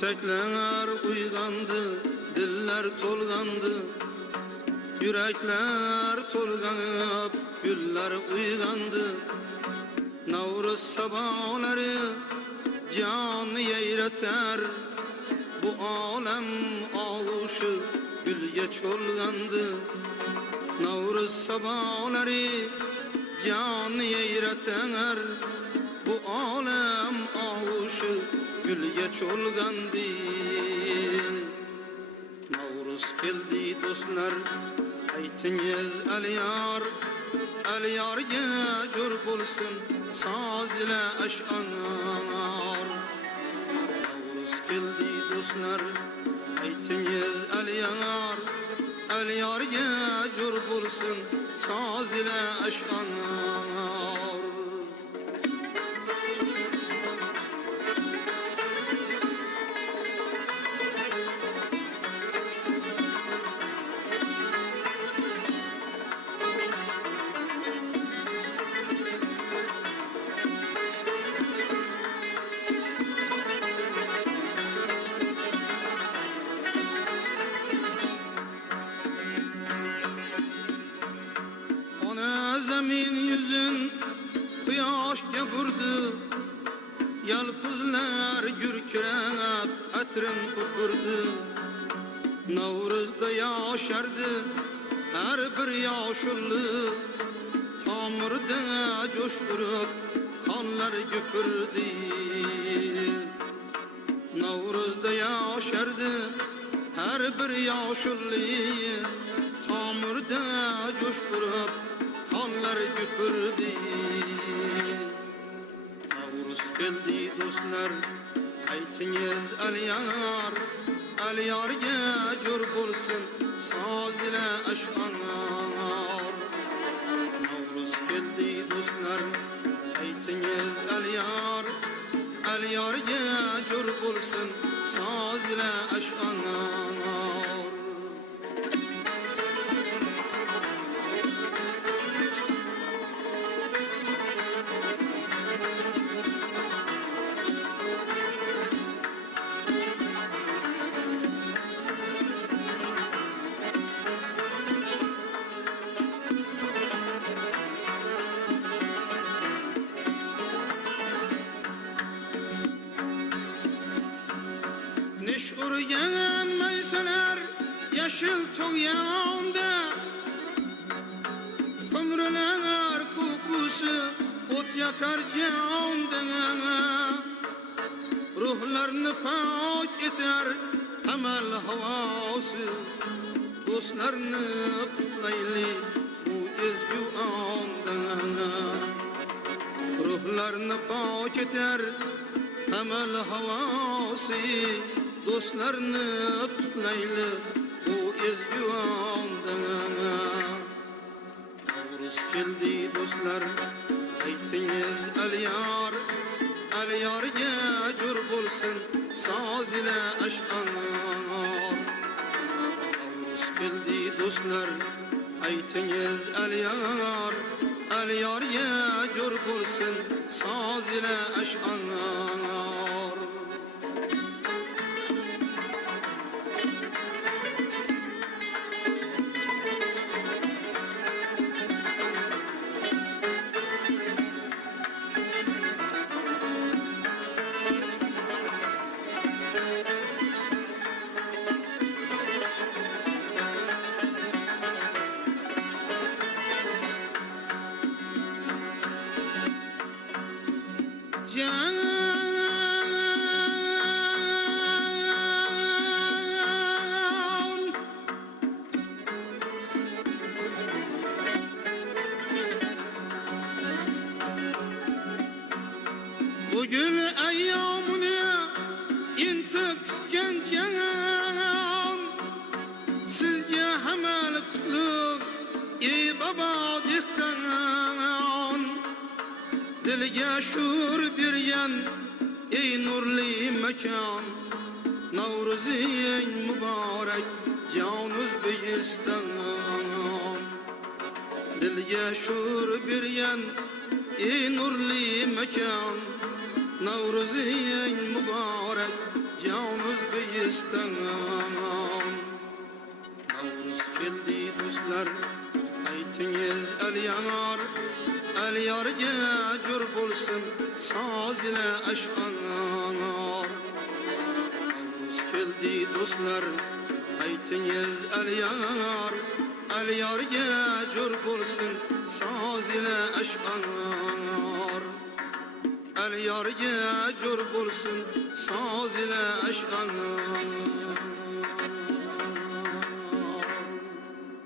Tekler uygandı, diller tolgandı, yürekler tolganıp, güller uygandı. Navruz sabahları canı yeyreter, bu alem ağuşu gülge çolgandı. Navruz sabahları canı yeyreter, bu alem ağuşu gülge çolgandı. Navruz keldi dostlar, aytiniz el yarga jur bulsun saz ile aşanar. Navruz keldi dostlar, aytiniz el yarga jur bulsun saz ile aşanar. Zemin yüzün kuyaşga burdu, yalpızlar gürkirep etrin ufurdu. Navruzda yaşardı her bir yaşullu, tamirda coşkurup kanlar güpürdü. Navruzda yaşardı her bir yaşullu, tamirda coşkurup kanlar güpürdü. Navruz keldi dostlar, aytiniz el yarga jur bulsun saz ile aşanar. Navruz keldi dostlar, aytiniz el yarga jur bulsun saz ile aşanar. Niş urgan maysalar yeşil to'yanda, ko'mrilar ko'kusi o't yakar jonda. Ruhlarni pok etar amal havosi, do'stlarni qutlayli bu ezgu onda. Ruhlarni pok etar amal havosi, dostlarni qutlayli bu ezgu onda. Navruz keldi dostlar, aytiniz el yarga jur bulsun saz ile aşanar. Navruz keldi dostlar, aytiniz el yarga jur bulsun saz ile aşanar. Bugün eyyamını intik kutken, sizge hamel kutluk ey baba dihkan. Dilge şur biryen ey nurli mekan, Navruz'in mübarek canuz beyistan. Dilge şur biryen ey nurli mekan, Navruz'in mübarek canımız beyisten. Navruz keldi dostlar, aytiniz el yanar, el yarga jur bolsun, saz ile aşkanar. Navruz keldi dostlar, aytiniz el yanar, el yarga jur bolsun, saz ile aşkanar. El yarga jur bolsun, saz ile aşkanar.